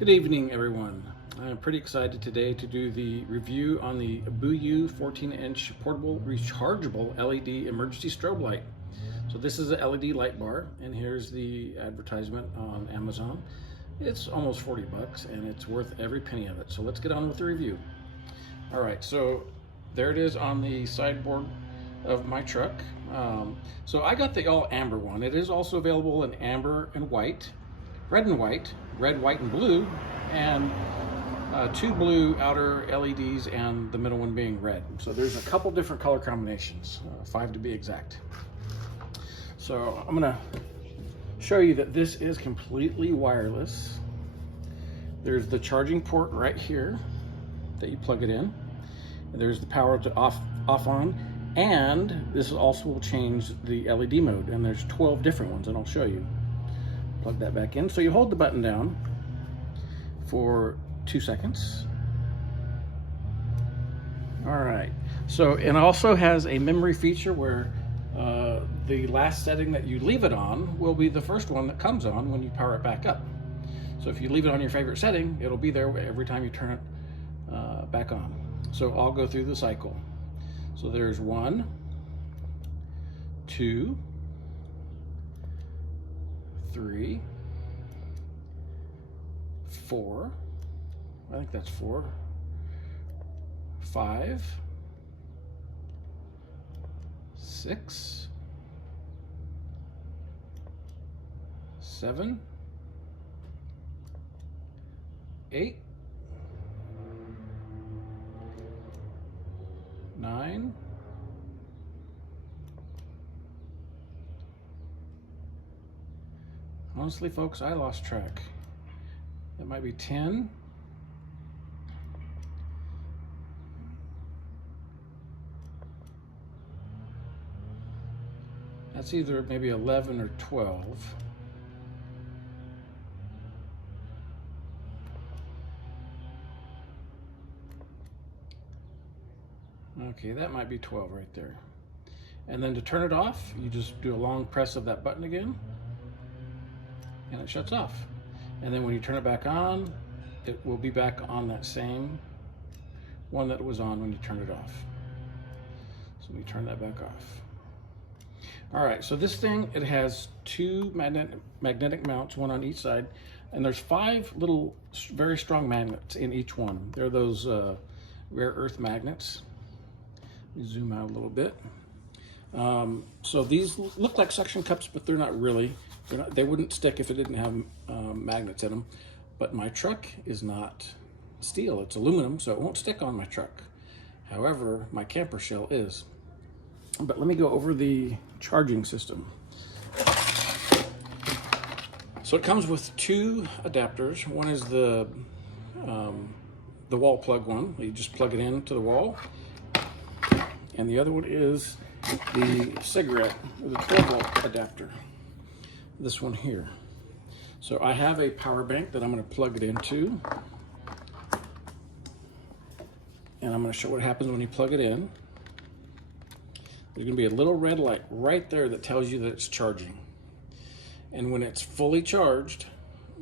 Good evening, everyone. I'm pretty excited today to do the review on the BooYu 14-inch portable rechargeable LED emergency strobe light. So this is a LED light bar, and here's the advertisement on Amazon. It's almost 40 bucks, and it's worth every penny of it. So let's get on with the review. All right, so there it is on the sideboard of my truck. So I got the all amber one. It is also available in amber and white, red and white, red, white, and blue, and two blue outer LEDs and the middle one being red. So there's a couple different color combinations, 5 to be exact. So I'm gonna show you that this is completely wireless. There's the charging port right here that you plug it in. And there's the power to off on, and this also will change the LED mode, and there's 12 different ones, and I'll show you. Plug that back in. So you hold the button down for 2 seconds. All right. So it also has a memory feature where the last setting that you leave it on will be the first one that comes on when you power it back up. So if you leave it on your favorite setting, it'll be there every time you turn it back on. So I'll go through the cycle. So there's 1, 2, 3, 4, I think that's 4, 5, 6, 7, 8, 9, 'Honestly, folks, I lost track. That might be 10. That's either maybe 11 or 12. Okay, that might be 12 right there. And then to turn it off, you just do a long press of that button again, and it shuts off. And then when you turn it back on, it will be back on that same one that it was on when you turned it off. So let me turn that back off. All right, so this thing, it has 2 magnetic mounts, one on each side, and there's 5 little very strong magnets in each one. They're those rare earth magnets. Let me zoom out a little bit. So these look like suction cups, but they're not really. They wouldn't stick if it didn't have magnets in them. But my truck is not steel, it's aluminum, so it won't stick on my truck. However, my camper shell is. But let me go over the charging system. So it comes with 2 adapters. One is the wall plug one. You just plug it into the wall. And the other one is the cigarette, the 12-volt adapter. This one here. So I have a power bank that I'm going to plug it into, and I'm going to show what happens when you plug it in. There's going to be a little red light right there that tells you that it's charging, and when it's fully charged,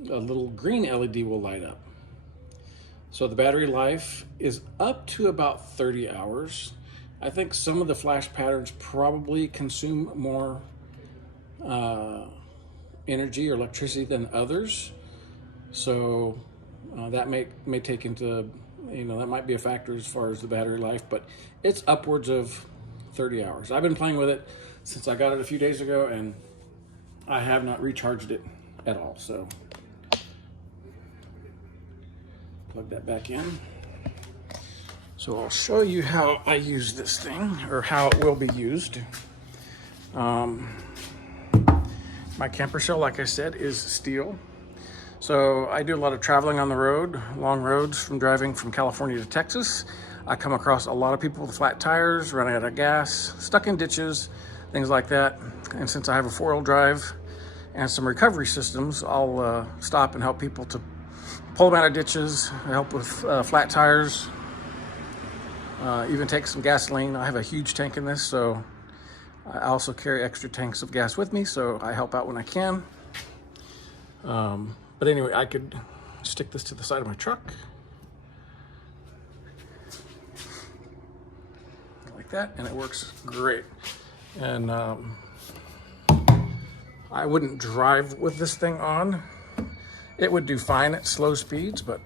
a little green LED will light up. So the battery life is up to about 30 hours. I think some of the flash patterns probably consume more energy or electricity than others, so that may take into, that might be a factor as far as the battery life, but it's upwards of 30 hours. I've been playing with it since I got it a few days ago, and I have not recharged it at all. So plug that back in. So I'll show you how I use this thing, or how it will be used. My camper shell, like I said, is steel. So I do a lot of traveling on the road, long roads from driving from California to Texas. I come across a lot of people with flat tires, running out of gas, stuck in ditches, things like that. And since I have a 4-wheel drive and some recovery systems, I'll stop and help people to pull them out of ditches, help with flat tires, even take some gasoline. I have a huge tank in this, so I also carry extra tanks of gas with me, so I help out when I can. But anyway, I could stick this to the side of my truck. Like that, and it works great. And I wouldn't drive with this thing on. It would do fine at slow speeds, but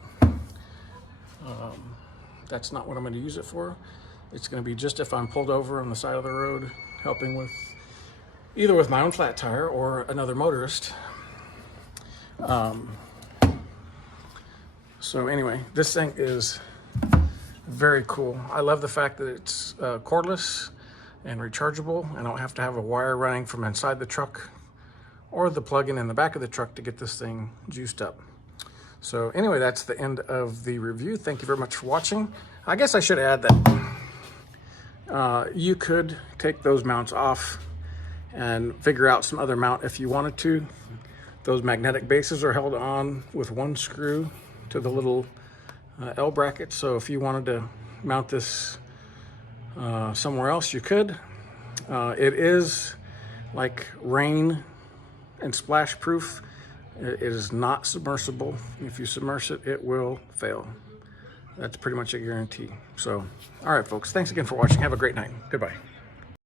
that's not what I'm going to use it for. It's going to be just if I'm pulled over on the side of the road, helping with either with my own flat tire or another motorist. So anyway, this thing is very cool. I love the fact that it's cordless and rechargeable. I don't have to have a wire running from inside the truck or the plug-in in the back of the truck to get this thing juiced up. So anyway, that's the end of the review. Thank you very much for watching. I guess I should add that you could take those mounts off and figure out some other mount if you wanted to. Those magnetic bases are held on with one screw to the little L bracket. So if you wanted to mount this somewhere else, you could. It is like rain and splash proof. It is not submersible. If you submerge it, it will fail. That's pretty much a guarantee. So, all right, folks, thanks again for watching. Have a great night. Goodbye.